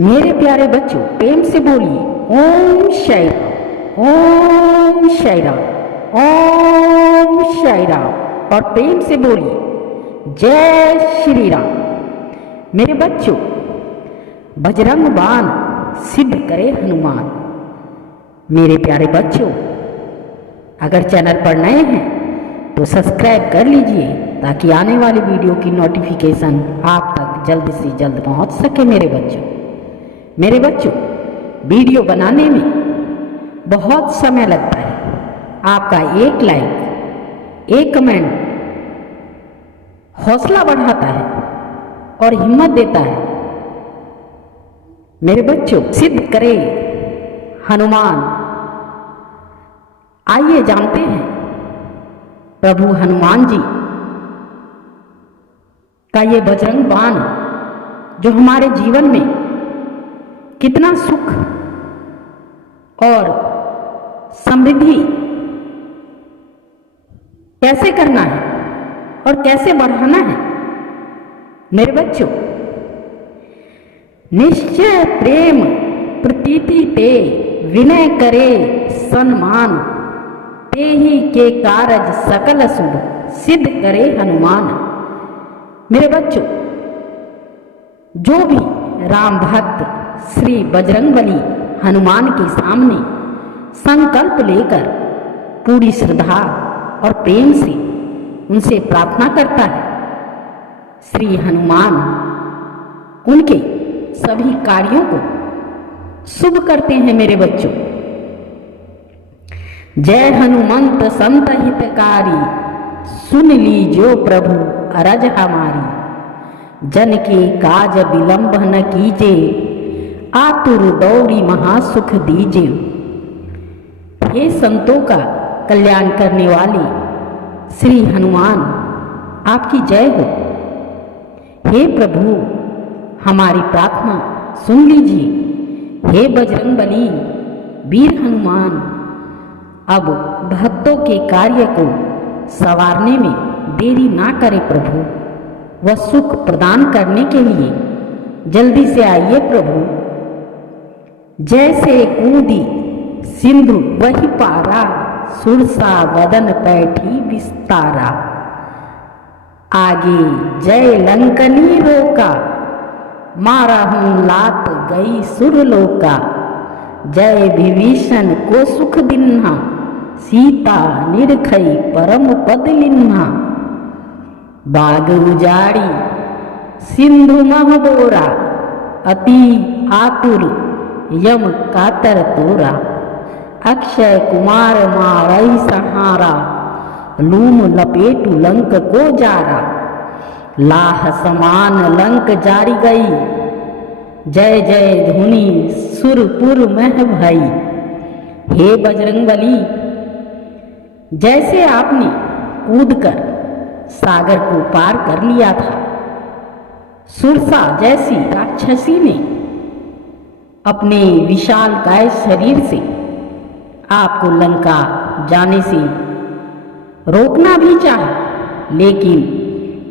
मेरे प्यारे बच्चों, प्रेम से बोलिए ओम शाई राम, ओम शाई राम, ओम शाई राम। और प्रेम से बोलिए जय श्री राम। मेरे बच्चों, बजरंग बाण सिद्ध करे हनुमान। मेरे प्यारे बच्चों, अगर चैनल पर नए हैं तो सब्सक्राइब कर लीजिए ताकि आने वाली वीडियो की नोटिफिकेशन आप तक जल्द से जल्द पहुंच सके। मेरे बच्चों, वीडियो बनाने में बहुत समय लगता है। आपका एक लाइक, एक कमेंट हौसला बढ़ाता है और हिम्मत देता है। मेरे बच्चों, सिद्ध करे हनुमान। आइए जानते हैं प्रभु हनुमान जी का ये बजरंग बाण जो हमारे जीवन में कितना सुख और समृद्धि कैसे करना है और कैसे बढ़ाना है। मेरे बच्चों, निश्चय प्रेम प्रतीति ते विनय करे सन्मान, ते ही के कारज सकल शुभ सिद्ध करे हनुमान। मेरे बच्चों, जो भी राम भक्त श्री बजरंगबली हनुमान के सामने संकल्प लेकर पूरी श्रद्धा और प्रेम से उनसे प्रार्थना करता है, श्री हनुमान उनके सभी कार्यों को शुभ करते हैं। मेरे बच्चों, जय हनुमंत संत हितकारी, सुन लीजो प्रभु अरज हमारी, जन के काज विलंब न कीजे, आतुर दौड़ी महासुख दीजे। हे संतों का कल्याण करने वाले श्री हनुमान, आपकी जय हो। हे प्रभु, हमारी प्रार्थना सुन लीजिए। हे बजरंगबली वीर हनुमान, अब भक्तों के कार्य को संवारने में देरी ना करे प्रभु। वह सुख प्रदान करने के लिए जल्दी से आइए प्रभु। जैसे कूदी सिंधु वही पारा, सुरसा वदन पैठी विस्तारा, आगे जय लंकनी रोका, मारा हूं लात गई सुरलोका, जय विभीषण को सुख दिन्हा, सीता निरखई परम पद लिन्हा, बाग उजाड़ी सिंधु महबोरा, अति आतुर यम कातर तोरा, अक्षय कुमार मारई सहारा, लूम लपेटू लंक को जारा, लाह समान लंक जारी गई, जय जय धुनि सुरपुर मह भई। हे बजरंगबली, जैसे आपने कूदकर सागर को पार कर लिया था, सुरसा जैसी राक्षसी ने अपने विशाल काय शरीर से आपको लंका जाने से रोकना भी चाहा, लेकिन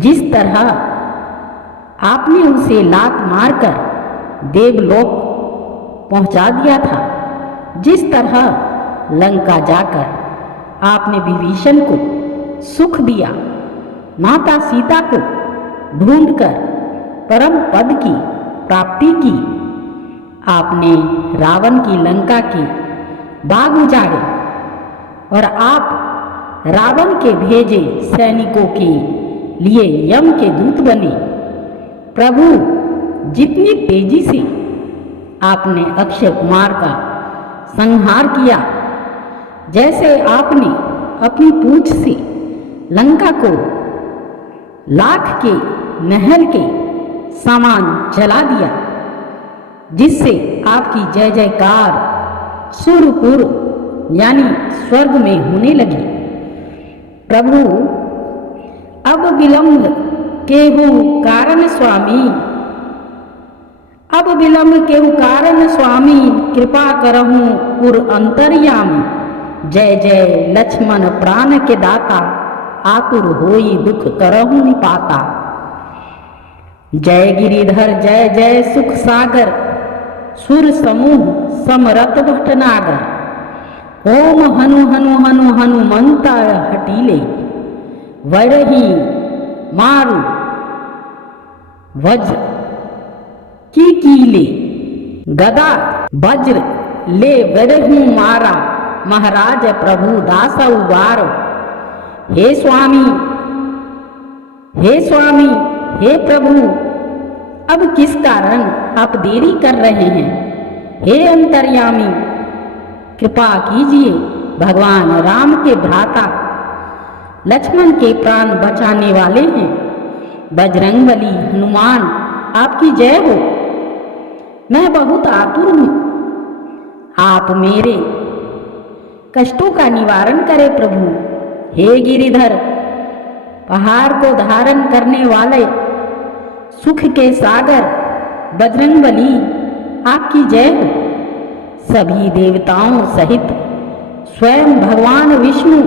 जिस तरह आपने उसे लात मारकर देवलोक पहुंचा दिया था, जिस तरह लंका जाकर आपने विभीषण को सुख दिया, माता सीता को ढूंढकर परम पद की प्राप्ति की, आपने रावण की लंका के बाग उजाड़े और आप रावण के भेजे सैनिकों के लिए यम के दूत बने। प्रभु, जितनी तेजी से आपने अक्षय कुमार का संहार किया, जैसे आपने अपनी पूंछ से लंका को लाख के नहर के समान जला दिया, जिससे आपकी जय जयकार सुरपुर यानी स्वर्ग में होने लगी। प्रभु, अब विलंब केहू कारण स्वामी, अब विलंब केहू कारण स्वामी, कृपा करहूं पुर अंतर्यामी, जय जय लक्ष्मण प्राण के दाता, आतुर होई दुख करहूं निपाता। जय गिरिधर जय जय सुख सागर, सुर समूह समरत भटनागर। ओम हनु हनु हनु हनुमंता हटीले, वरही मारु वज्र की कीले। गदा वज्र ले वरहू मारा, महाराज प्रभु दास उबारो। हे स्वामी, हे स्वामी, हे प्रभु, अब किस कारण आप देरी कर रहे हैं? हे अंतर्यामी, कृपा कीजिए। भगवान राम के भ्राता लक्ष्मण के प्राण बचाने वाले हैं। बजरंगबली हनुमान आपकी जय हो। मैं बहुत आतुर हूँ, आप मेरे कष्टों का निवारण करें प्रभु। हे गिरिधर, पहाड़ को धारण करने वाले सुख के सागर बजरंगबली आपकी जय हो। सभी देवताओं सहित स्वयं भगवान विष्णु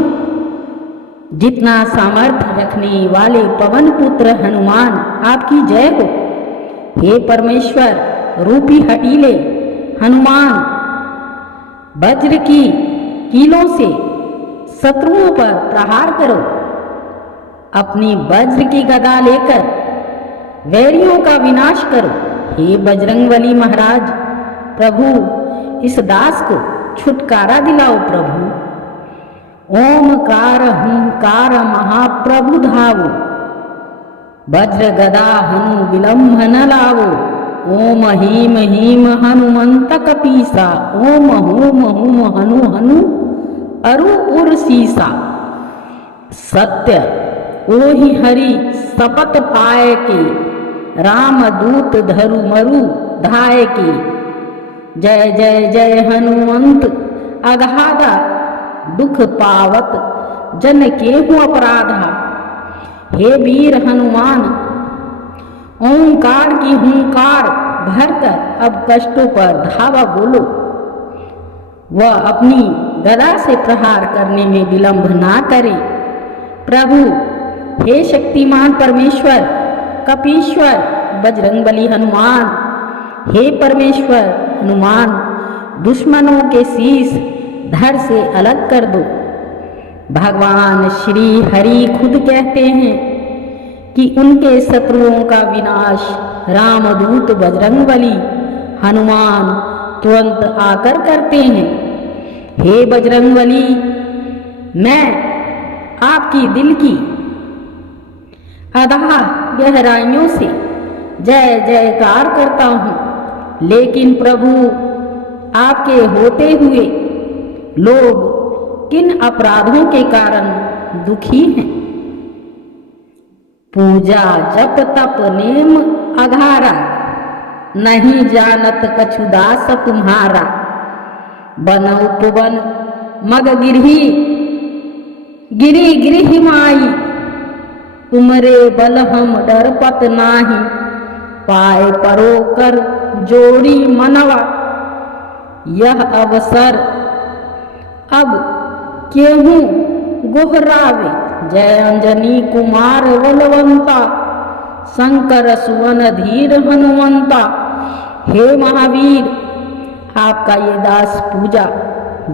जितना सामर्थ्य रखने वाले पवन पुत्र हनुमान आपकी जय हो। हे परमेश्वर रूपी हटीले हनुमान, वज्र की कीलों से शत्रुओं पर प्रहार करो। अपनी वज्र की गदा लेकर वैरियों का विनाश करो। हे बजरंगबली महाराज प्रभु, इस दास को छुटकारा दिलाओ प्रभु। ओमकार हुंकार महाप्रभु धावो, वज्र गदा हनु विलंब न लावो। ओम हीम हीम हनुमंत कपीसा, ओम होम होम हनु हनु अरु उर सीसा। सत्य ओहि हरि शपथ पाए के, राम दूत धरु मरु धाय के। जय जय जय हनुमंत अगाधा, दुख पावत जन केहू अपराधा। हे वीर हनुमान, ओंकार की हुंकार भरकर अब कष्टों पर धावा बोलो। वह अपनी गदा से प्रहार करने में विलंब ना करे प्रभु। हे शक्तिमान परमेश्वर कपीश्वर बजरंगबली हनुमान, हे परमेश्वर हनुमान, दुश्मनों के शीश धड़ से अलग कर दो। भगवान श्री हरि खुद कहते हैं कि उनके शत्रुओं का विनाश रामदूत बजरंगबली हनुमान तुरंत आकर करते हैं। हे बजरंगबली, मैं आपकी दिल की अथाह गहराइयों से जय जयकार करता हूँ, लेकिन प्रभु आपके होते हुए लोग किन अपराधों के कारण दुखी हैं? पूजा जप तप नेम अघारा, नहीं जानत कछु दास तुम्हारा। बन उपवन मग गिरही, गिरी गृह माई। तुमरे बल हम डरपत नाही, पाए परोकर जोड़ी मनवा। यह अवसर अब केहू गोहरावे, जय अंजनी कुमार बलवंता, शंकर सुवन धीर हनुमंता। हे महावीर, आपका ये दास पूजा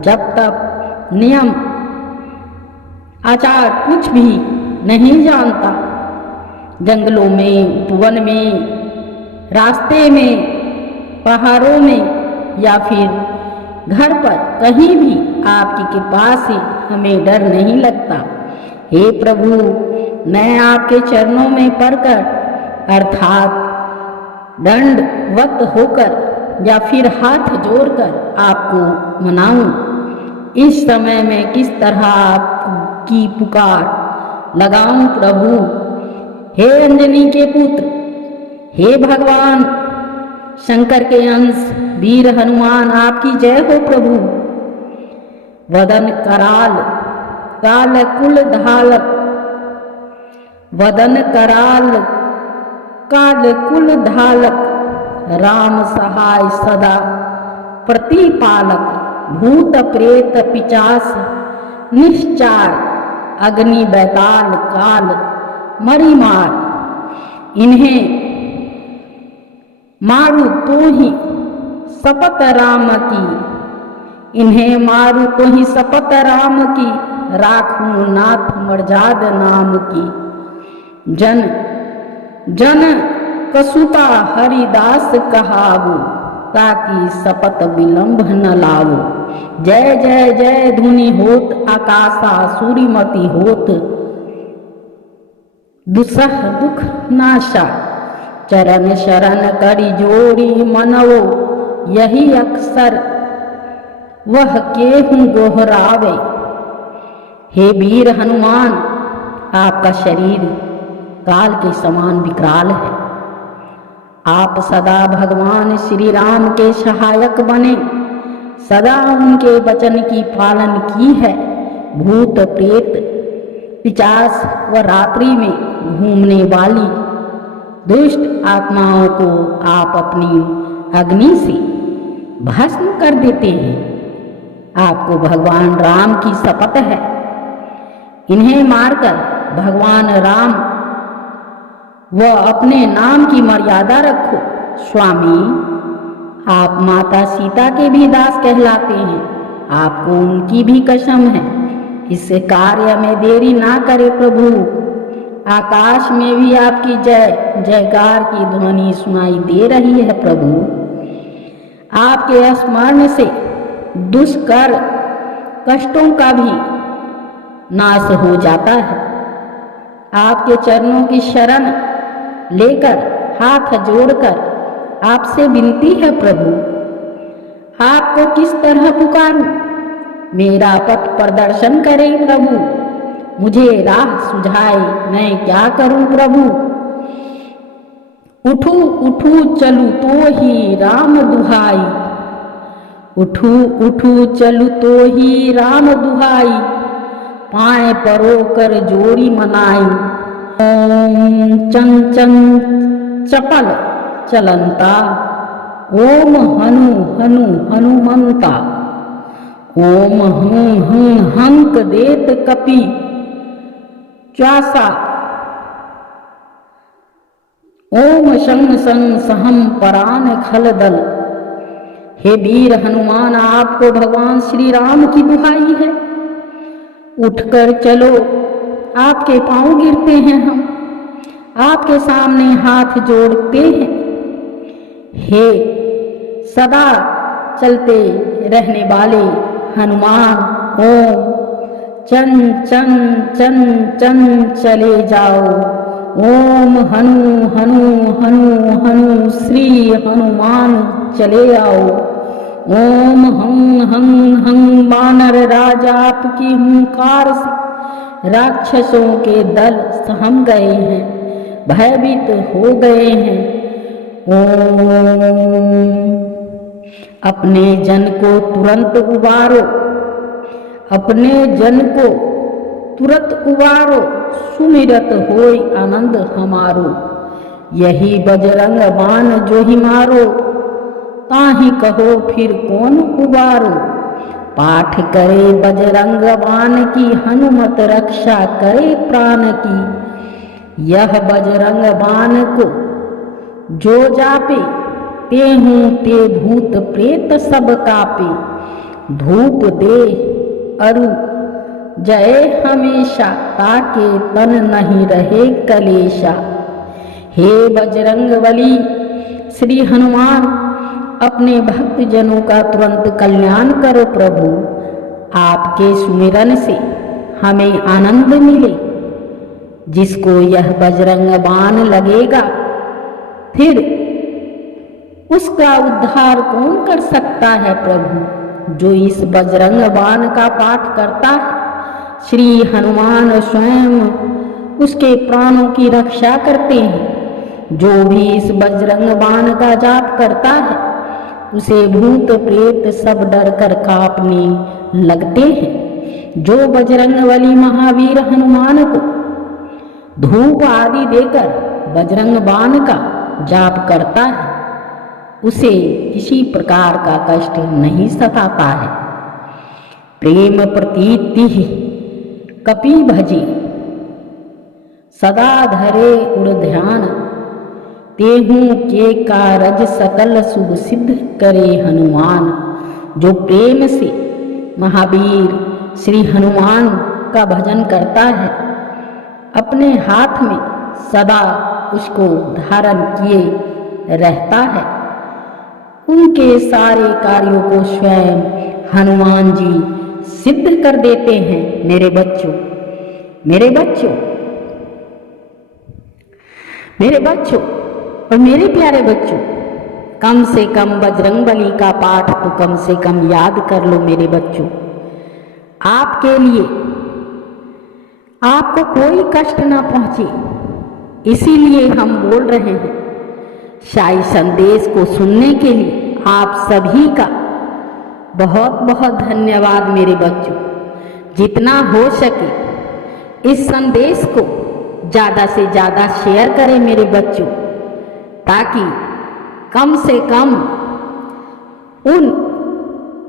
जब तक नियम आचार कुछ भी नहीं जानता। जंगलों में, उपवन में, रास्ते में, पहाड़ों में या फिर घर पर कहीं भी आपकी कृपा से हमें डर नहीं लगता। हे प्रभु, मैं आपके चरणों में पड़कर अर्थात दंडवत होकर या फिर हाथ जोड़कर आपको मनाऊं। इस समय में किस तरह आपकी पुकार लगाऊं प्रभु। हे अंजनी के पुत्र, हे भगवान शंकर के अंश वीर हनुमान, आपकी जय हो प्रभु। वदन कराल काल कुल धालक, वदन कराल काल कुल धालक। राम सहाय सदा प्रतिपालक, भूत प्रेत पिचास निश्चार। अग्नि बैताल काल मरी मार, इन्हें मारू तो ही शपथ राम की, इन्हें मारू को ही शपथ राम की, राखूं नाथ मर्याद नाम की। जन जन कसुता हरिदास कहावो, ताकि शपथ विलंब न लावो। जय जय जय धुनि होत आकाशा, सूरीमती होत दुसह दुख नाशा। चरण शरण करी जोड़ी मनवो, यही अक्सर वह केहूं गोहरावे। हे वीर हनुमान, आपका शरीर काल के समान विकराल है। आप सदा भगवान श्री राम के सहायक बने, सदा उनके वचन की पालन की है। भूत प्रेत पिशाच व रात्रि में घूमने वाली दुष्ट आत्माओं को आप अपनी अग्नि से भस्म कर देते हैं। आपको भगवान राम की शपथ है, इन्हें मारकर भगवान राम व अपने नाम की मर्यादा रखो। स्वामी, आप माता सीता के भी दास कहलाते हैं, आपको उनकी भी कसम है। इस कार्य में देरी ना करे प्रभु। आकाश में भी आपकी जय जयकार की ध्वनि सुनाई दे रही है प्रभु। आपके स्मरण से दुष्कर कष्टों का भी नाश हो जाता है। आपके चरणों की शरण लेकर हाथ जोड़कर आपसे विनती है प्रभु, आपको किस तरह पुकारूं? मेरा पथ प्रदर्शन करें प्रभु, मुझे राह सुझाए, मैं क्या करूं प्रभु? उठू उठू चलू तो ही राम दुहाई, उठू उठू चलू तो ही राम दुहाई, पाए परो कर जोड़ी मनाई। ओम चन चन चपल चलंता, ओम हनु हनु हनुमंता, ओम हूं हंक देत कपि च्वासा, ओम शं शं सहम परान खलदल। हे वीर हनुमान, आपको भगवान श्री राम की दुहाई है, उठकर चलो। आपके पांव गिरते हैं हम, आपके सामने हाथ जोड़ते हैं। हे सदा चलते रहने वाले हनुमान, ओम चन चन चन चन चले जाओ। ओम हनु हनु हनु हनु श्री हनुमान चले आओ। ओम हं हं हं वानर राजा आपकी हुंकार से राक्षसों के दल सहम गए हैं, भयभीत हो गए हैं। ओम अपने जन को तुरंत उबारो, अपने जन को तुरंत उबारो, सुमिरत होय आनंद हमारो। यही बजरंग बाण जो ही मारो, ताहि कहो फिर कौन उबारो। पाठ करे बजरंग बाण की, हनुमत रक्षा करे प्राण की। यह बजरंग बाण को जो जापे, तेहूं ते भूत प्रेत सब कापे। धूप दे अरु जय हमेशा, ताके तन नहीं रहे कलेशा। हे बजरंग बली श्री हनुमान, अपने भक्त जनों का तुरंत कल्याण करो प्रभु। आपके सुमिरन से हमें आनंद मिले। जिसको यह बजरंग बाण लगेगा, फिर उसका उद्धार कौन कर सकता है प्रभु? जो इस बजरंग बाण का पाठ करता है, श्री हनुमान स्वयं उसके प्राणों की रक्षा करते हैं। जो भी इस बजरंग बाण का जाप करता है, उसे भूत प्रेत सब डर कर कांपने लगते हैं। जो बजरंगबली महावीर हनुमान को धूप आदि देकर बजरंग बाण का जाप करता है, उसे किसी प्रकार का कष्ट नहीं सताता है। प्रेम प्रतीति कपि भजे, सदा धरे उड़ ध्यान। तेहू के कारज सकल शुभ सिद्ध करे हनुमान। जो प्रेम से महावीर श्री हनुमान का भजन करता है, अपने हाथ में सदा उसको धारण किए रहता है, उनके सारे कार्यों को स्वयं हनुमान जी सिद्ध कर देते हैं। मेरे बच्चों, मेरे बच्चों, मेरे बच्चों और मेरे प्यारे बच्चों, कम से कम बजरंगबली का पाठ तो कम से कम याद कर लो मेरे बच्चों। आपके लिए आपको कोई कष्ट ना पहुंचे, इसीलिए हम बोल रहे हैं। साई संदेश को सुनने के लिए आप सभी का बहुत बहुत धन्यवाद मेरे बच्चों। जितना हो सके इस संदेश को ज़्यादा से ज़्यादा शेयर करें मेरे बच्चों, ताकि कम से कम उन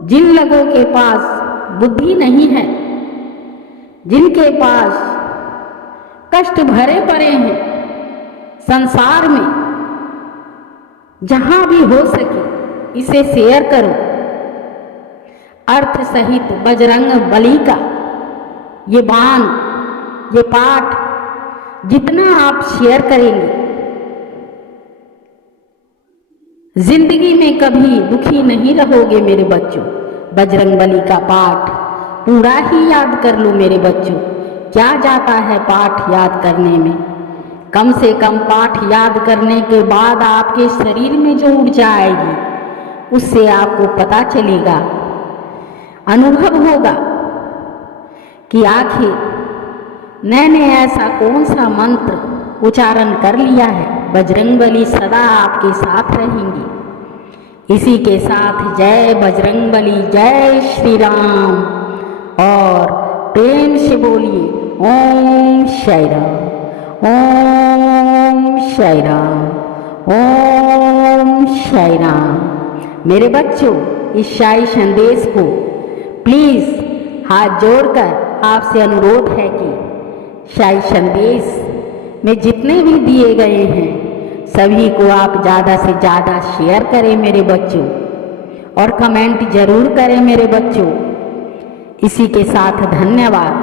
जिन लोगों के पास बुद्धि नहीं है, जिनके पास कष्ट भरे पड़े हैं संसार में, जहां भी हो सके इसे शेयर करो। अर्थ सहित बजरंग बली का ये बाण, ये पाठ जितना आप शेयर करेंगे, जिंदगी में कभी दुखी नहीं रहोगे मेरे बच्चों। बजरंगबली का पाठ पूरा ही याद कर लो मेरे बच्चों। क्या जाता है पाठ याद करने में? कम से कम पाठ याद करने के बाद आपके शरीर में जो ऊर्जा आएगी, उससे आपको पता चलेगा, अनुभव होगा कि आखिर मैंने ऐसा कौन सा मंत्र उच्चारण कर लिया है। बजरंगबली सदा आपके साथ रहेंगी। इसी के साथ जय बजरंगबली, जय श्री राम, और प्रेम से बोलिए ओम साई राम, ओम साई राम, ओम साई राम। मेरे बच्चों, इस साई संदेश को प्लीज़ हाथ जोड़कर आपसे अनुरोध है कि साई संदेश में जितने भी दिए गए हैं सभी को आप ज़्यादा से ज़्यादा शेयर करें मेरे बच्चों, और कमेंट जरूर करें मेरे बच्चों। इसी के साथ धन्यवाद।